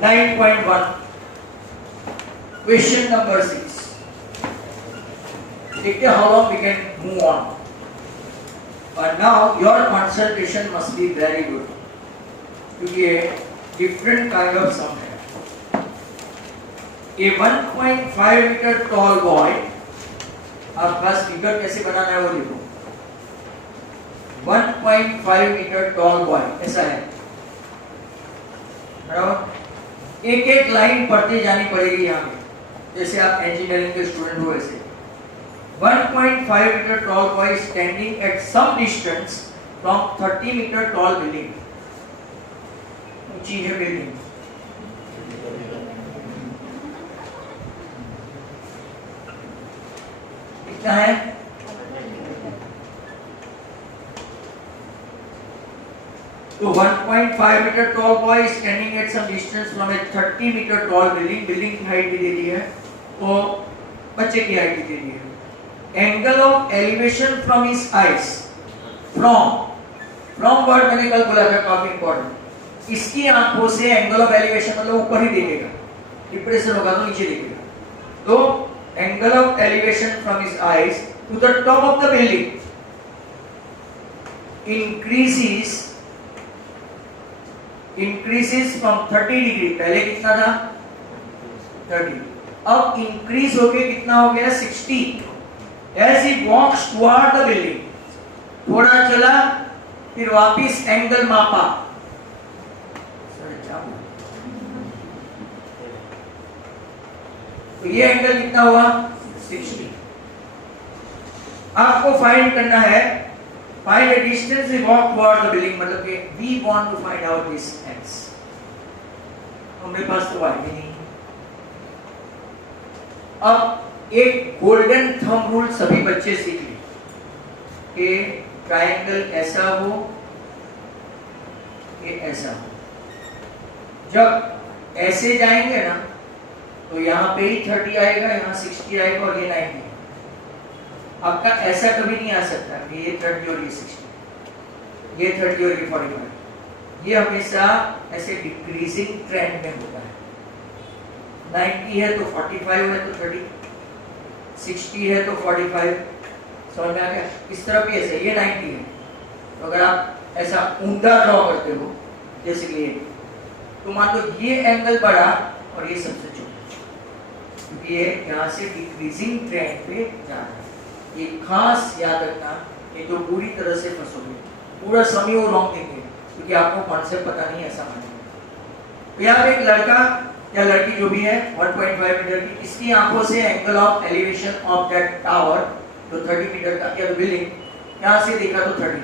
9.1 question number 6. देखते हैं how long we can move on. But now your concentration must be very good. क्योंकि ये different kind of sum है. A 1.5 meter tall boy, आप बस figure कैसे बनाना है वो देखो. 1.5 meter tall boy ऐसा है, बराबर. एक एक लाइन पढ़ते जानी पड़ेगी यहाँ पे, जैसे आप इंजीनियरिंग के स्टूडेंट हो वैसे. 1.5 meter tall boy is standing at some distance from 30 meter tall building. ऊंची है बिल्डिंग. कितना है? तो 1.5 meter tall boy is standing at some distance from a 30 meter tall building. Building की हाइट भी दे दी है, तो बच्चे की हाइट भी दे दी है. Angle of elevation from his eyes. From word मैंने कल बोला था, काफी इंपॉर्टेंट. इसकी आंखों से एंगल ऑफ एलिवेशन मतलब ऊपर ही देखेगा, डिप्रेशन होगा तो नीचे देखेगा. तो angle of elevation from his eyes to the top of the building increases from 30 degree. पहले कितना था? 30. अब इंक्रीज होके कितना हो गया? 60. As he walks toward the building, थोड़ा चला, फिर वापिस एंगल मापा. तो ये एंगल कितना हुआ? 60. आपको फाइंड करना है, find a distance we walk toward the building. मतलब कि we want to find out this x. हमारे पास तो y भी नहीं. अब एक गोल्डन थंब रूल सभी बच्चे सीख लें कि ट्रायंगल ऐसा हो, ये ऐसा हो. जब ऐसे जाएंगे ना तो यहाँ पे ही 30 आएगा, यहाँ 60 आएगा और ये 90. आपका ऐसा कभी नहीं आ सकता कि ये 30 और ये 60, ये 30 और ये 45. ये हमेशा ऐसे डिक्रीजिंग ट्रेंड में होता है. 90 है तो 45 है तो 30, 60 है तो 45. समझ में आ गया? इस तरफ भी ऐसे, ये 90 है तो अगर आप ऐसा ऊंधा ड्रॉ करते हो जैसे कि ये, तो मान लो ये एंगल बड़ा और ये सबसे छोटा, क्योंकि ये यहाँ से डिक्रीजिंग ट्रेंड पे जा रहा है. ये खास याद रखना, ये तो पूरी तरह से फंसोगे, पूरा समय वो रॉन्ग देंगे क्योंकि आपको कॉन्सेप्ट पता नहीं है. ऐसा मानेंगे. तो यहाँ पे एक लड़का या लड़की जो भी है 1.5 मीटर की, इसकी आंखों से angle of elevation of that tower तो 30 मीटर का या बिल्डिंग, यहाँ से देखा तो 30.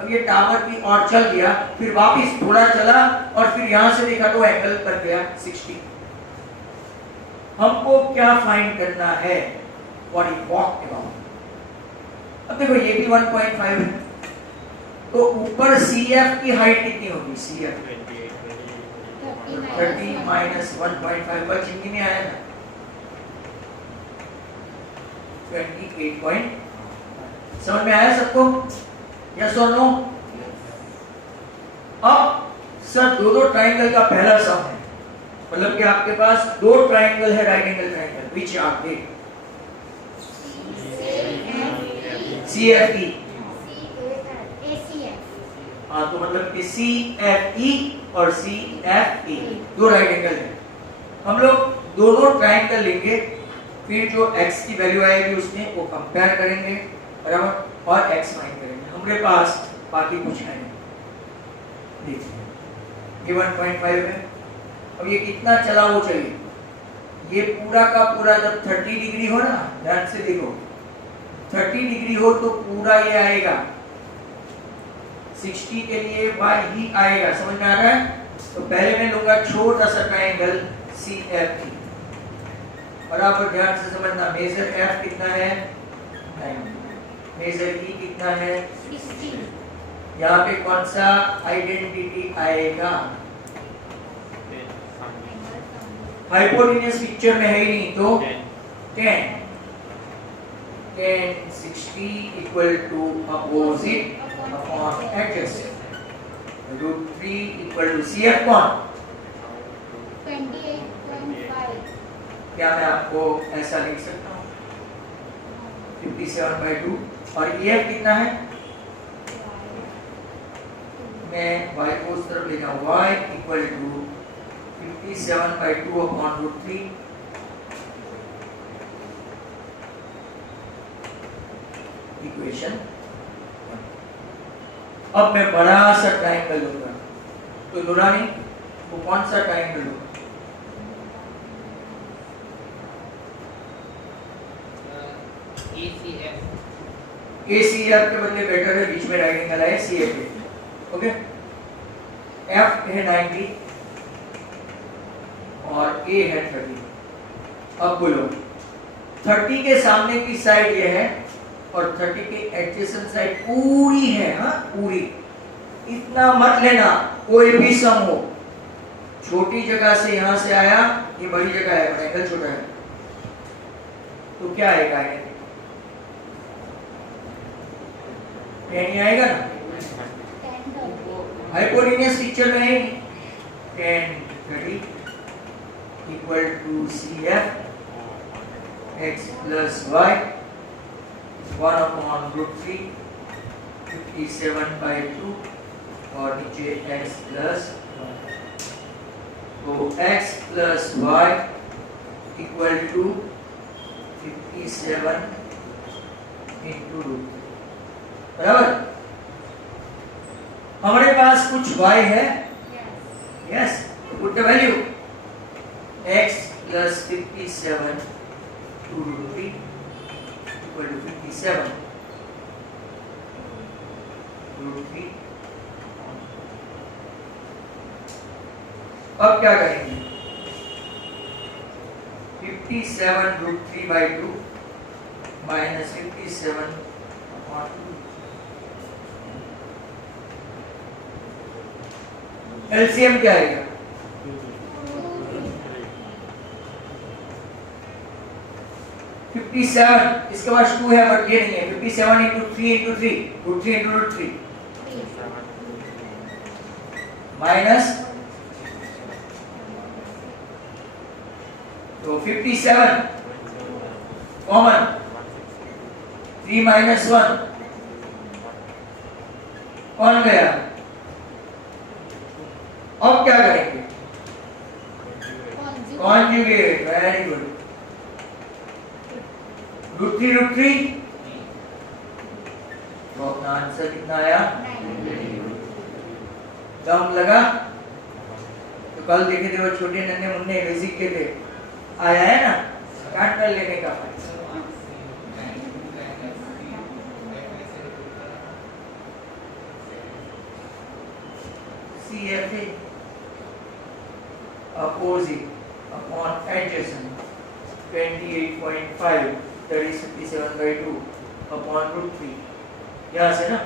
अब ये टावर की और चल गया, फिर वापिस थोड़ा चला और फिर यहाँ से देखा तो एंगल कर गया 60. हमको क्या फाइंड करना है? What he walked about. अब देखो ये भी 1.5 है, तो ऊपर CF की हाइट कितनी होगी? CF 30 माइनस 1.5 बच ही नहीं आया था, 28 पॉइंट. समझ में आया सबको? यस और नो? अब सर दो ट्राइंगल का पहला सम है, मतलब कि आपके पास दो ट्राइंगल है, right angle triangle. Which are they? CFE. हाँ, तो मतलब कि CFE और CFE दो राइट एंगल है. हम लोग दोनों ट्राइंगल लेंगे, फिर जो x की वैल्यू आएगी उसमें वो कंपेयर करेंगे, बराबर, और x फाइंड करेंगे. हमारे पास बाकी कुछ है नहीं. देखिए ये 1.5 है. अब ये कितना चला वो चलिए, ये पूरा का पूरा जब 30 डिग्री हो ना, ध्यान से देखो, 30 डिग्री हो तो पूरा ये आएगा, 60 के लिए y ही आएगा. समझ में आ रहा है? तो पहले मैं लूंगा छोटा सा ट्रायंगल CFE, बराबर. ध्यान से समझना, मेजर F कितना है? 90. मेजर E कितना है? 60. यहाँ पे कौन सा आइडेंटिटी आएगा? हाइपोटेन्यूज पिक्चर में है ही नहीं, तो 10. 60 equal to opposite upon adjacent. √3 equal to CF कौन? 28.5। क्या मैं आपको ऐसा लिख सकता हूँ 57/2 और EF कितना है? मैं y को उस तरफ ले जाऊँ y equal to 57/2 upon √3 equation. अब मैं बड़ा सा ट्रायंगल लूंगा, तो नूरानी वो कौन सा ट्रायंगल लूंगा? ACF के बदले बेटर है बीच में राइट एंगल है CF है। ओके, F है 90 और A है 30। अब बोलो 30 के सामने की साइड ये है और 30 के एडजेसेंट साइड पूरी है। हाँ पूरी, इतना मत लेना कोई भी सम हो, छोटी जगह से यहां से आया, ये बड़ी जगह है, एंगल छोटा है, तो क्या आएगा? नहीं आएगा ना, हाइपोटेन्यूज पिक्चर में है। tan 30 equal to CF x plus y 1 upon √3 57/2 और नीचे x प्लस, तो x plus y equal to 57 into √3 बराबर। हमारे पास कुछ y है, yes, put the value x plus 57 to √3 equal to 57 √3। अब क्या करेंगे? 57√3/2 माइनस 57/2 LCM क्या आएगा? 57, इसके पास 2 है बट ये नहीं है। 57 इंटू 3 इंटू 3 √3 इंटू √3 माइनस, तो 57 कॉमन, 3 माइनस 1 कौन गया? अब क्या करेंगे? Conjugate, very good. √3 तो अपना आंसर कितना आया? दम लगा? तो कल देखे थे वो छोटे नन्हे मुन्ने बेसिक के थे, आया है ना, काट कर लेने का। CFA opposite upon adjacent 28.5 that is 57/2 upon √3। यहाँ से ना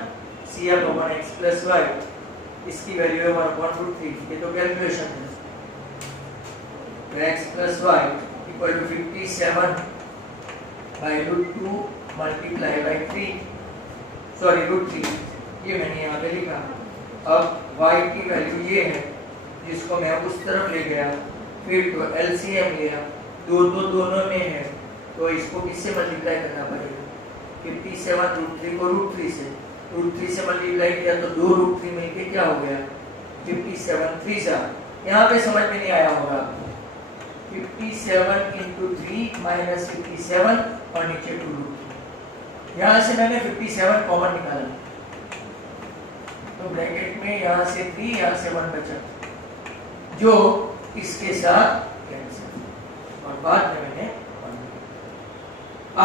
CF upon x plus y, इसकी वैल्यू है 1/√3। ये तो कैलकुलेशन है। तो x plus y equal to 57/√2 multiply by 3, sorry √3, ये मैंने यहाँ पे लिखा। अब y की वैल्यू ये है जिसको मैं उस तरफ ले गया, फिर तो LCM लिया, दोनों में है, तो इसको किससे मल्टीप्लाई करना पड़ेगा? 57√3 को √3 से, √3 से मल्टीप्लाई किया तो 2 √3 मिलके क्या हो गया? 57 3 सा। यहाँ पे समझ में नहीं आया होगा, 57 इंटू 3 माइनस 57 और नीचे 2 √3। यहाँ से मैंने 57 कॉमन निकाला, तो ब्रैकेट में यहाँ से 3, यहाँ से 1 बचा, जो इसके साथ कैंसिल, और बाद में मैंने 1।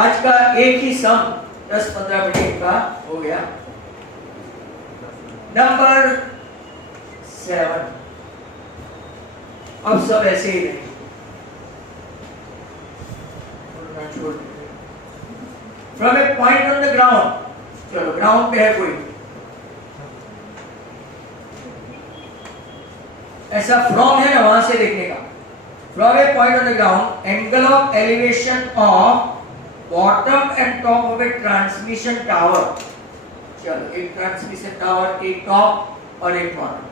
आज का एक ही सम 10-15 मिनट का हो गया। नंबर 7, अब सब ऐसे ही रहेंगे, from a point on the ground, चलो ग्राउंड पे है कोई, ऐसा फ्रॉम है ना, वहां से देखने का। From a point on the ground, angle of elevation of bottom and top of a transmission tower. चलो एक ट्रांसमिशन टावर, एक टॉप और एक बॉटम,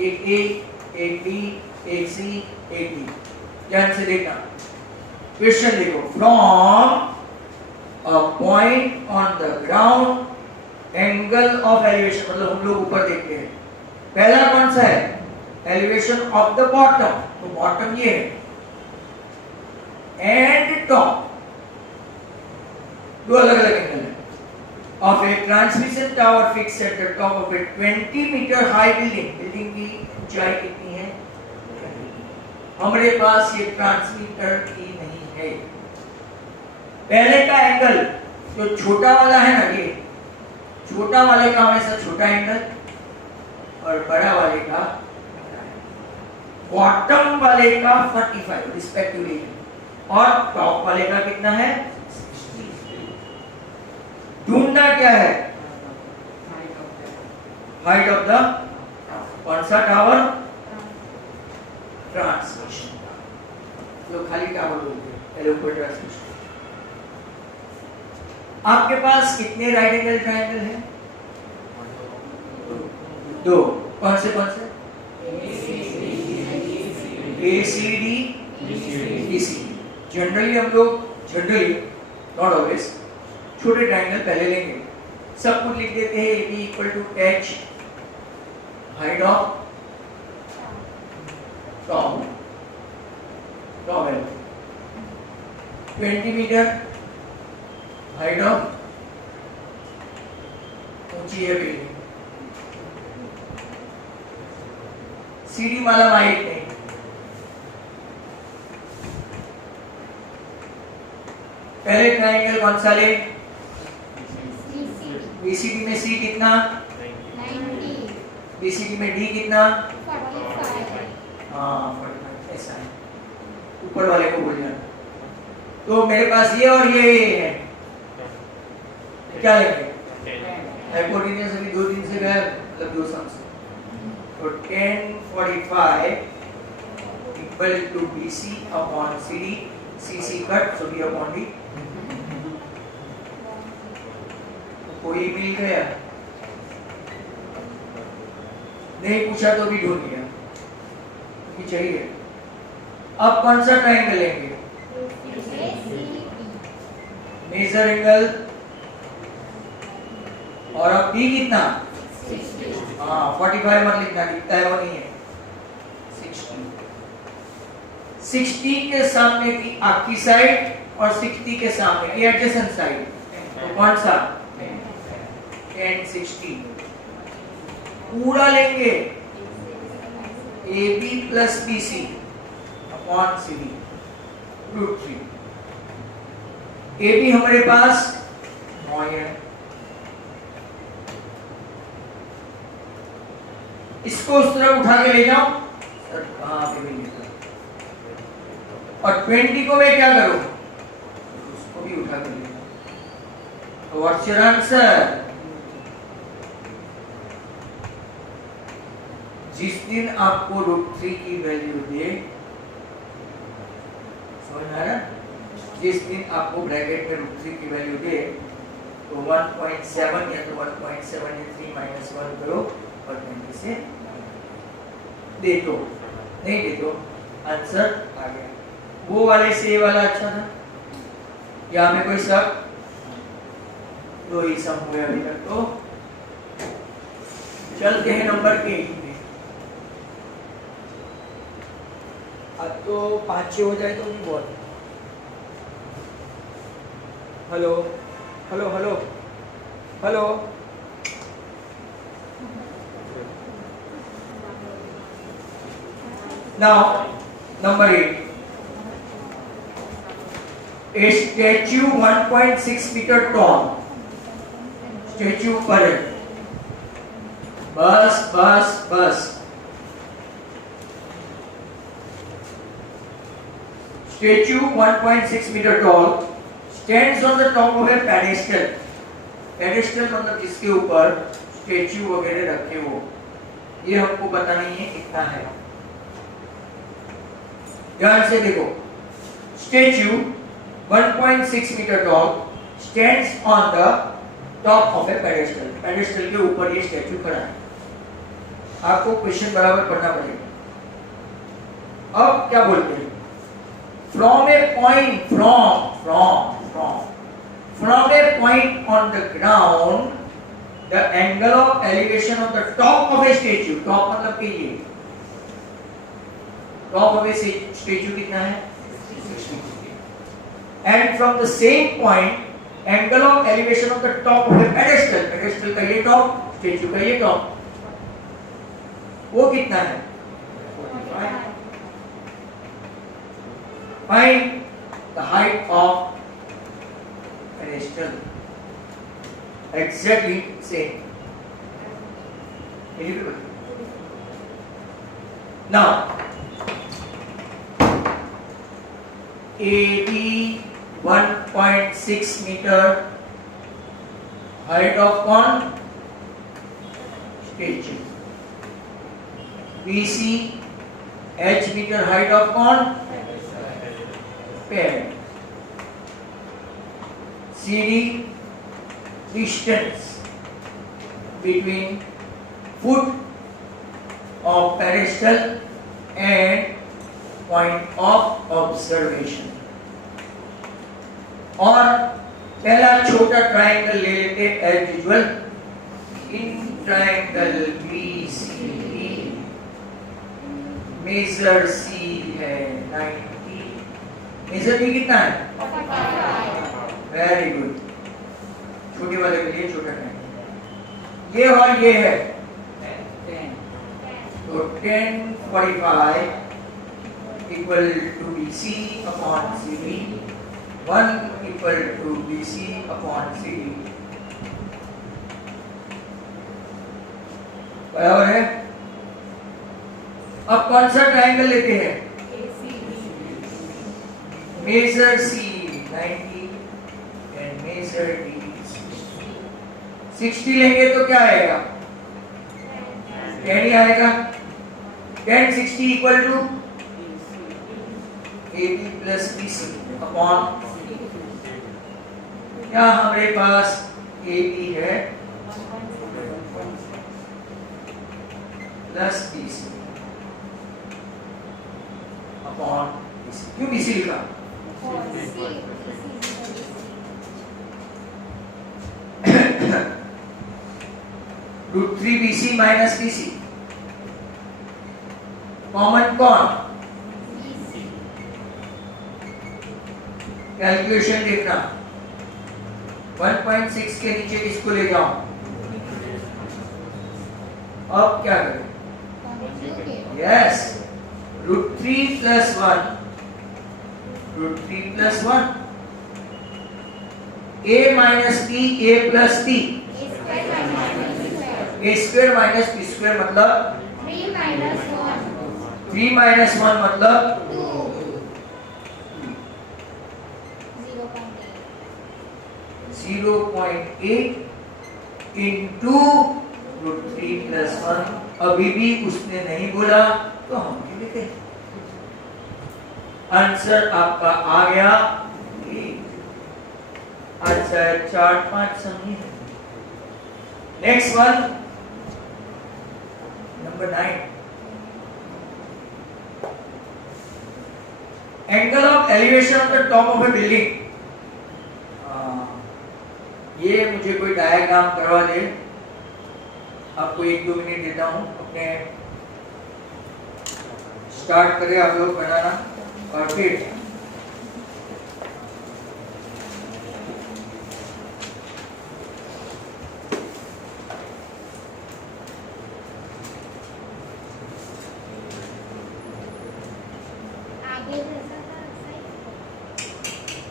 एक ए, एक बी, एक सी एक डी। ध्यान से देखना क्वेश्चन देखो, from a point on the ground angle of elevation, मतलब हम लोग ऊपर देखते हैं, पहला कौन सा है, एलिवेशन ऑफ द बॉटम, तो बॉटम ये है, एंड टॉप, दो अलग अलग एंगल है, of a transmission tower fix at the top of a 20 metre high building, building की ऊंचाई कितनी है, हमारे पास ये ट्रांसमीटर की नहीं है। पहले का एंगल जो छोटा वाला है ना, ये छोटा वाले का हमेशा छोटा एंगल और बड़ा वाले का, बॉटम वाले का 45 रिस्पेक्टिवली, और टॉप वाले का कितना है, 60। ढूंढना क्या है, हाइट ऑफ द कौन सा टावर, ट्रांसमिशन, जो खाली टावर बोलते हैं एलोक्वेट ट्रांसमिशन। आपके पास कितने राइट एंगल ट्रायंगल हैं, दो, कौन से A C D B C. Generally हम लोग, जनरली नॉट ऑलवेज, छोटे ट्रायंगल पहले लेंगे, सब कुछ लिख देते हैं, A B equal to H height of top, top है 20 मीटर, हाइट ऑफ ऊंची है बिल्डिंग, सीडी माला हाइट नहीं, पहले ट्रायंगल कौन सा ले, बीसीडी में सी कितना 90, बीसीडी में डी कितना 45, हाँ 45, ऐसा है, ऊपर वाले को भूल जाना। तो मेरे पास ये और ये है, क्या लेंगे, हाइपोटेन्यूज अभी 2 दिन से गया, मतलब 2 सम से, तो 1045 equal to BC upon CD, CC cut, so B upon D। कोई मिल गया, नहीं पूछा तो भी ढूंढ लिया, क्योंकि चाहिए। अब कौन सा ट्रायंगल लेंगे, मेजर एंगल, और अब B कितना, हाँ 45 मत लिखना, दिखता है वो नहीं है, 60 के सामने की आपकी साइड और 60 के सामने की एडजेसेंट साइड, तो कौन सा 10 60, पूरा लेंगे AB plus BC upon CD √3। AB हमारे पास 9 है, इसको उस तरफ उठा के ले जाओ, और 20 को मैं क्या करूं, उसको भी उठा के ले जाओ। तो व्हाट्स योर आंसर, जिस दिन आपको √3 की वैल्यू दे, समझ आ रहा, जिस दिन आपको ब्रैकेट में √3 की वैल्यू दे, तो 1.7 या तो 1.73 माइनस 1 करो और 20 से दे दो, नहीं दे दो, आंसर आ गया। वो वाले से ये वाला अच्छा था, यहाँ में कोई शक, दो ही सम हुए अभी तक। तो चलते हैं नंबर 8 में, अब तो 5-6 हो जाए तो भी बहुत। Hello hello hello hello, now number 8, a statue 1.6 meter tall, statue पर है, बस बस बस, statue 1.6 meter tall stands on the top of a pedestal, pedestal मतलब जिसके ऊपर स्टेच्यू वगैरह रखे हो, ये हमको पता नहीं है कितना है। ध्यान से देखो, statue 1.6 meter tall stands on the top of a pedestal, pedestal के ऊपर ये स्टेच्यू खड़ा है। आपको क्वेश्चन बराबर पढ़ना पड़ेगा। अब क्या बोलते हैं, from a point from a point on the ground the angle of elevation of the top of A statue, top मतलब कि ये टॉप ऑफ ए स्टेच्यू कितना है 60 degree, and from the same point angle of elevation of the top of A pedestal, pedestal का ये top, statue का ये top, वो कितना है 45. Find the height of pedestal. Exactly same. Eligible. Now, AD 1.6 meter height of con statue. BC H meter height of con pair. CD distance between foot of pedestal and point of observation. और पहला छोटा triangle ले लेते as usual, in triangle BCE measure C है 90, major B कितना है 45. Very good, छोटे वाले के लिए छोटा ट्रायंगल, ये और ये है 10, तो 10 45 equal to BC upon CD, 1 equal to BC upon CD, बराबर है. अब कौन सा ट्रायंगल लेते हैं, measure C 90 and measure D 60 लेंगे तो क्या आएगा 10 ही आएगा. 10 60 equal to AB plus BC upon, यहाँ हमारे पास AB है प्लस BC अपॉन BC. क्यों BC लिखा, √3BC माइनस BC, कॉमन कौन, कैलकुलेशन देखना, 1.6 के नीचे इसको ले जाओ. अब क्या करें, yes √3 plus 1, √3 plus 1, a minus b a plus b, a square minus b square मतलब 3 माइनस 1 मतलब 0.8 इंटू √3 प्लस 1. अभी भी उसने नहीं बोला तो हम भी लिखे. आंसर आपका आ गया. अच्छा 4-5 समझिए. Next one number 9, angle of elevation of the top of A building. ये मुझे कोई डायग्राम करवा दे, आपको 1-2 मिनट देता हूँ, अपने स्टार्ट करें आप लोग बनाना. और फिर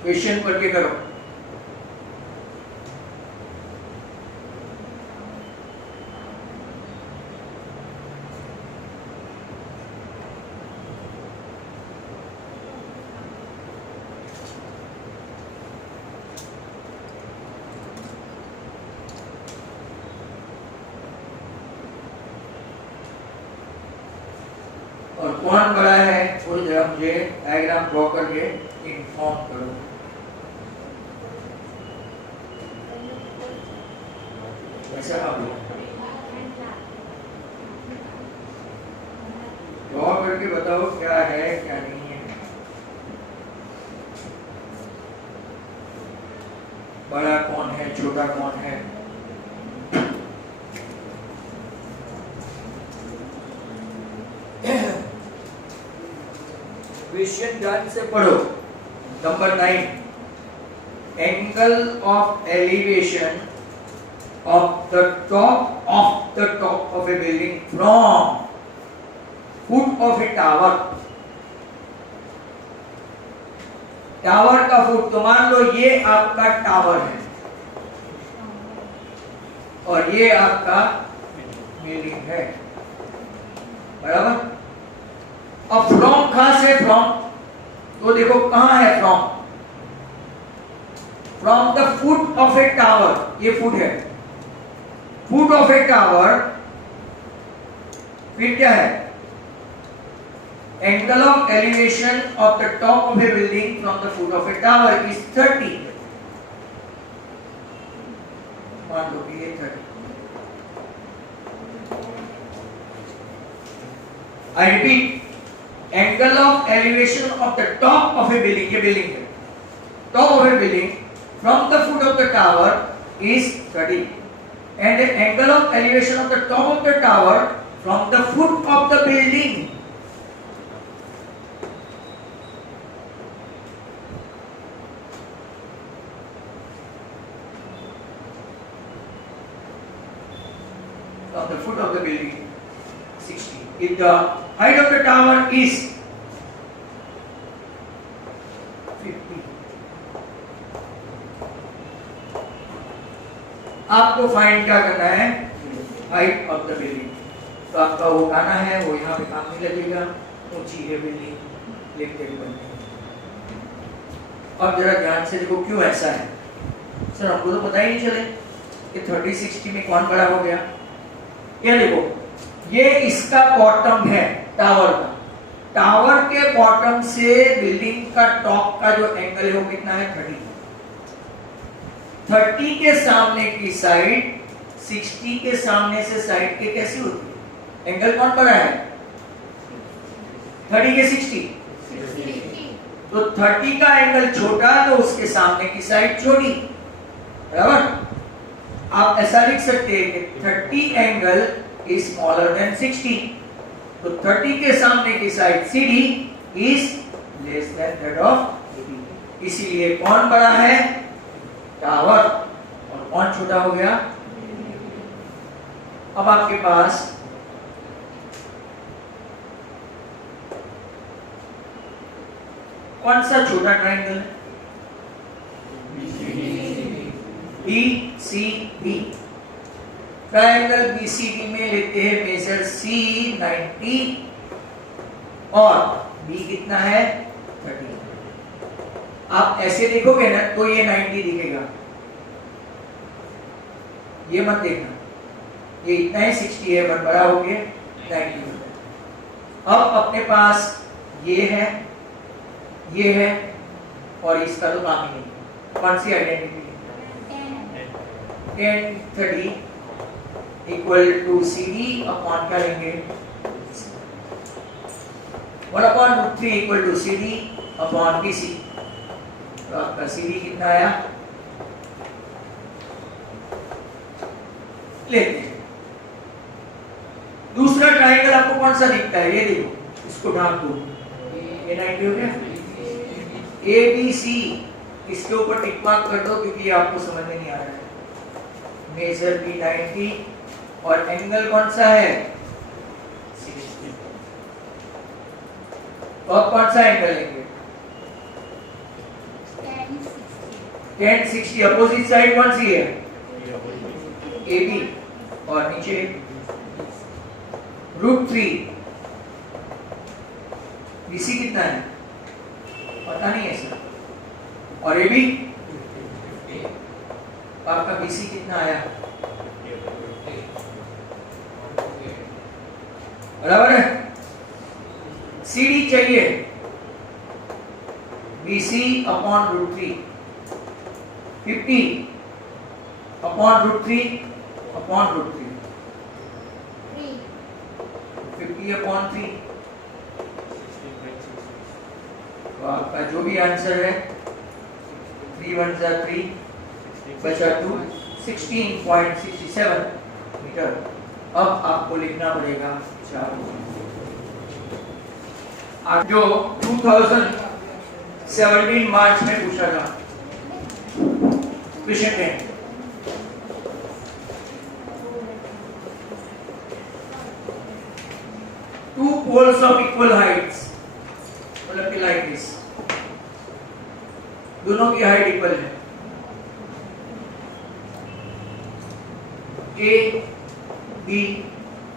क्वेश्चन पढ़ के करो. और कौन बड़ा है वो जरा मुझे डायग्राम ड्रॉ करके इन्फॉर्म करो. ऐसा आप लोग ड्रॉ करके बताओ क्या है क्या नहीं है। बड़ा कौन है, छोटा कौन है? क्वेश्चन ध्यान से पढ़ो। Number 9, angle of elevation of the top of a building from foot of a tower। Tower का फुट, तो मान लो ये आपका टावर है और ये आपका बिल्डिंग है, बराबर। अब फ्रॉम कहां से? फ्रॉम, तो देखो कहां है from? From the foot of A tower, ये फुट है, फुट ऑफ ए टावर। फिर क्या है? Angle of elevation of the top of A building from the foot of A tower is 30। मान लो कि ये 30। I repeat, angle of elevation of the top of A building, ये building है, top of A building from the foot of the tower is 30। And the angle of elevation of the top of the tower from the foot of the building building 60. If the height of the tower is 50, आपको find क्या करना है? Height of the building. तो आपका वो गाना है, वो यहाँ पे काम नहीं लगेगा। ऊंची है बिल्डिंग, लिखते हुए। अब जरा ध्यान से देखो क्यों ऐसा है। सर हमको तो पता ही नहीं चले कि 30-60 में कौन बड़ा हो गया। ये देखो, ये इसका बॉटम है टावर का। टावर के बॉटम से बिल्डिंग का टॉप का जो एंगल है वो कितना है? 30। 30 के सामने की साइड 60 के सामने से साइड के कैसी होती है? एंगल कौन बड़ा है? 30 के 60। तो 30 का एंगल छोटा तो उसके सामने की साइड छोटी, बराबर। आप ऐसा लिख सकते हैं कि 30 एंगल इज स्मॉलर देन 60। तो 30 के सामने की side CD is less than that of AB। इसीलिए कौन बड़ा है? टावर। और कौन छोटा हो गया? अब आपके पास कौन सा छोटा ट्रायंगल है? BCD। ट्रायंगल BCD में लेते हैं मेजर C 90 और B कितना है? 30। आप ऐसे देखोगे ना तो ये 90 दिखेगा, ये मत देखना, ये इतना ही 60 है, बट बड़ा हो गया 90 होता है। अब अपने पास ये है और इसका तो काम ही नहीं। कौन सी identity? 10 30 equal to CD upon क्या लेंगे? 1/√3 equal to CD upon BC। तो आपका CD कितना आया? लेते हैं। दूसरा ट्रायंगल आपको कौन सा दिखता है? ये देखो, इसको ढांक दो। ये 90 हो गया। ABC इसके ऊपर टिक मार्क कर दो क्योंकि ये आपको समझ में नहीं आ रहा है। मेजर B 90 और एंगल कौन सा है? 60। तो अब कौन सा एंगल लेंगे? 10 60। अपोजिट साइड कौन सी है? AB और नीचे √3। BC कितना है? पता नहीं है सर। और AB आपका BC कितना आया? बराबर है। CD चाहिए BC upon √3 50 upon √3 upon √3 50 upon 3 तो आपका जो भी आंसर है 3 1 जा 3 बचा 2 16.67 मीटर। अब आपको लिखना पड़ेगा 4। जो 2017 मार्च में पूछा था question 10, two poles of equal heights, मतलब कि लाइक दिस, दोनों की हाइट इक्वल है, A, B,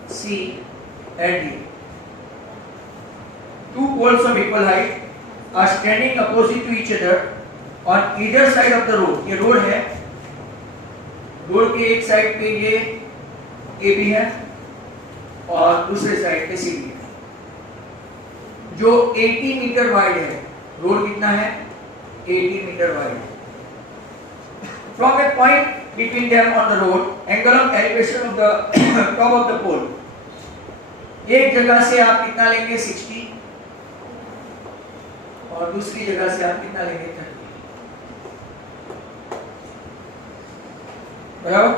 C and D. Two poles of equal height are standing opposite to each other on either side of the road. ये road है, road के एक side पे ये AB है और दूसरे साइड पे CD है, जो 80 मीटर वाइड है। रोड कितना है? 80 metre wide. From a point between them on the road, angle of elevation of the top of the pole, एक जगह से आप कितना लेंगे? 60 और दूसरी जगह से आप कितना लेंगे? 30। बराबर?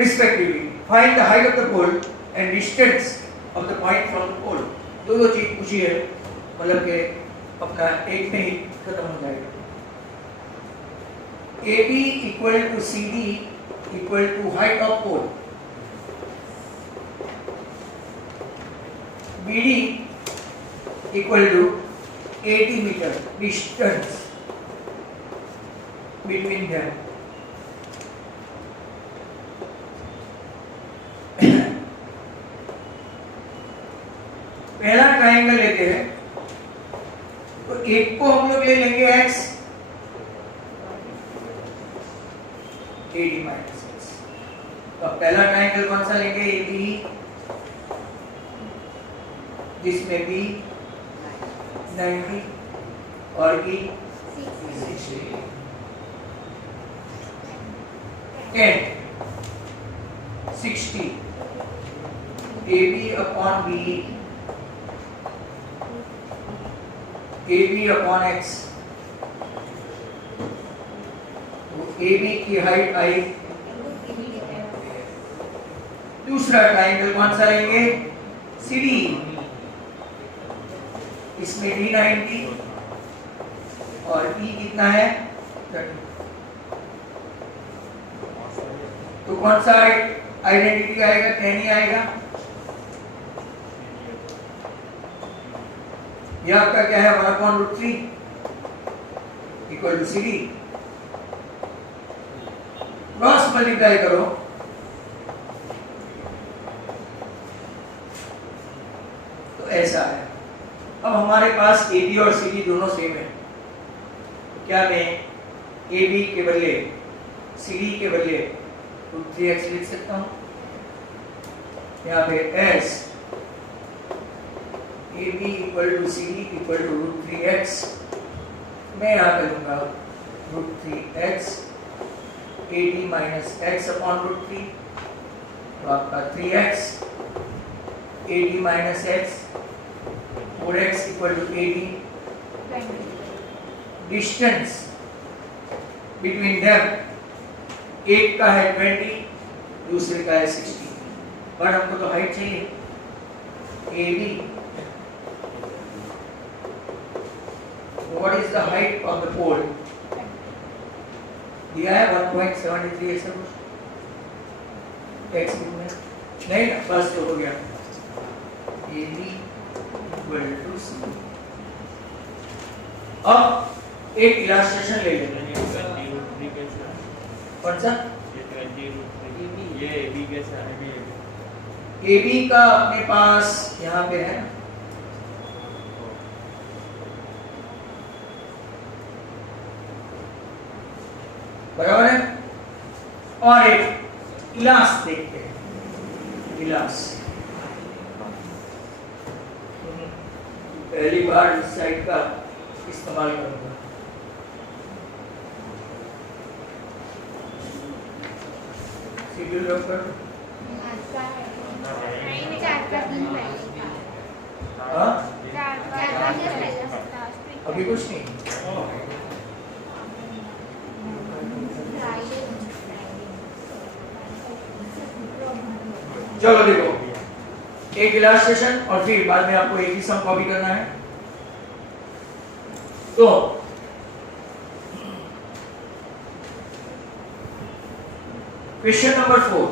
Respectively, find the height of the pole and distance of the point from the pole. दो चीज पूछी है, मतलब के अपना एक में ही खत्म हो जाएगा। AB equal to CD equal to height of pole. BD equal to 80 meter distance between them. पहला ट्रायंगल लेते हैं तो एक को हम लोग ले लेंगे x, AD minus x। तो पहला ट्रायंगल कौन सा लेंगे? AB, जिसमें B 90 और E 60। 10 60 AB upon BE, AB upon x, तो AB की हाइट आई। दूसरा ट्रायंगल कौन सा लेंगे? CD, इसमें D 90 और E कितना है? 30। तो कौन सा आइडेंटिटी आएगा? 10 ही आएगा। यह आपका क्या है? 1/√3 equal to CD। Cross multiply करो तो ऐसा है। अब हमारे पास AB और CD दोनों सेम है, तो क्या मैं AB के बदले CD के बदले √3x लिख सकता हूं? यहाँ पे S AB equal to CD equal to √3x, मैं यहाँ पे लूंगा √3x AD minus x upon √3, तो आपका 3x AD minus x 4x equal to AD। Distance between them, एक का है 20, दूसरे का है 60, बट हमको तो हाइट चाहिए। AB, what is the height of the pole? दिया है 1.73 ऐसा कुछ x में नहीं ना, बस तो हो गया। AB equal to C। अब एक इलास्ट्रेशन ले लेते हैं। कौन सा? ये AB कैसा है? AB का अपने पास यहाँ पे है, बराबर है। और एक इलास देखते हैं, इलास पहली बार इस साइड का इस्तेमाल करूंगा। शेड्यूल डॉक्टर अभी कुछ नहीं। चलो देखो, एक इलास्ट्रेशन और फिर बाद में आपको एक ही सम कॉपी करना है। तो क्वेश्चन नंबर 4,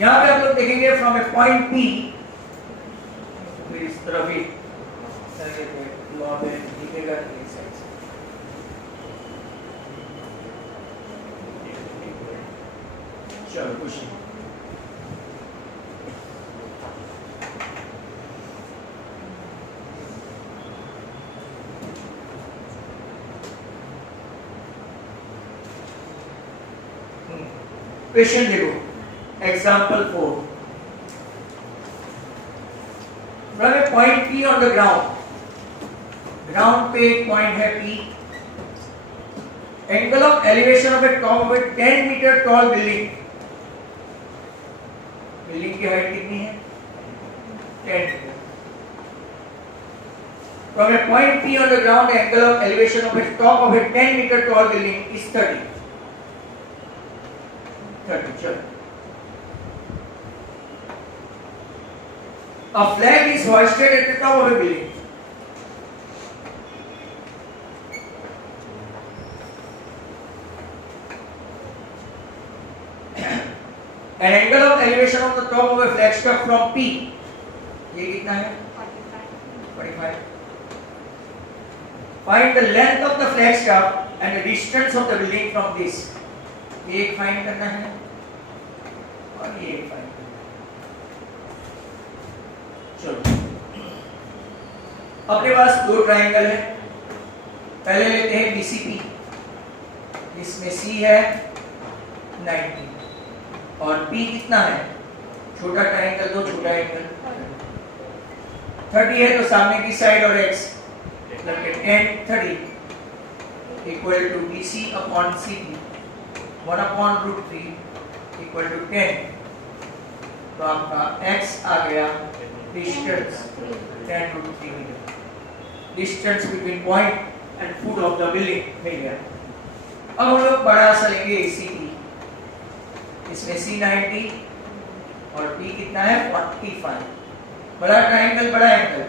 यहां पे आप लोग देखेंगे फ्रॉम ए पॉइंट P, इस तरफ ही दिखेगा इस साइड से। चलो कुछ नहीं। क्वेश्चन देखो, example 4, from a point P on the ground पे एक पॉइंट है P, angle of elevation of a top of a 10 metre tall building की हाइट कितनी है? 10 metre. From a point P on the ground, angle of elevation of a top of a 10 metre tall building is 30। चलो, a flag is hoisted at the top of a building. An angle of elevation of the top of a flagstaff from P, ये कितना है? 45. Find the length of the flagstaff and the distance of the building from this. ये एक find करना है और ये एक फाइंड करना है। चलो, अपने पास दो ट्रायंगल है, पहले लेते हैं BCP, इसमें C है 90 और P कितना है? छोटा ट्रायंगल दो, छोटा एंगल 30 है, तो सामने की साइड और x tan 30 equal to BC upon CP 1/√3 equal to 10। तो आपका x आ गया distance 10√3 metre, distance between point and foot of the building मिल गया। अब हम लोग बड़ा सा लेंगे CP, इसमें C 90 और P कितना है? 45। बड़ा ट्रायंगल, बड़ा एंगल,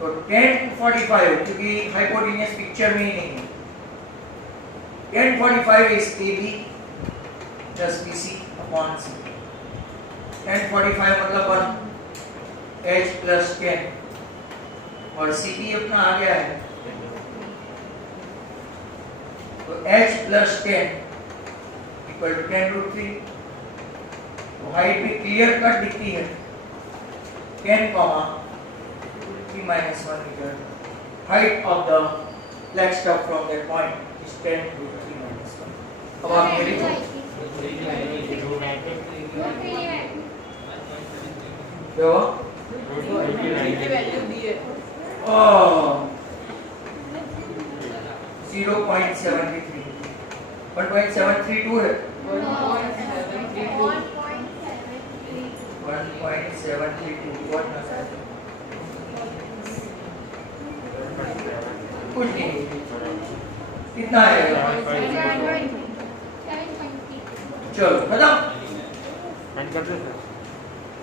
तो 10 45, क्योंकि हाइपोटेन्यूज पिक्चर में ही नहीं है। 10 45 is AB plus BC upon C. 10 45 मतलब 1 H plus 10 और CP अपना आ गया है, तो H plus 10 इक्वल टू 10√3। तो हाइट भी क्लियर कट दिखती है, 10, 3 minus 1 meter. Height of the flagstaff from that point is 10√3 minus 1. अब आप मेरी क्या? 0.73, 1.732 है, 1.732 कुछ नहीं, कितना आएगा? चलो खत्म।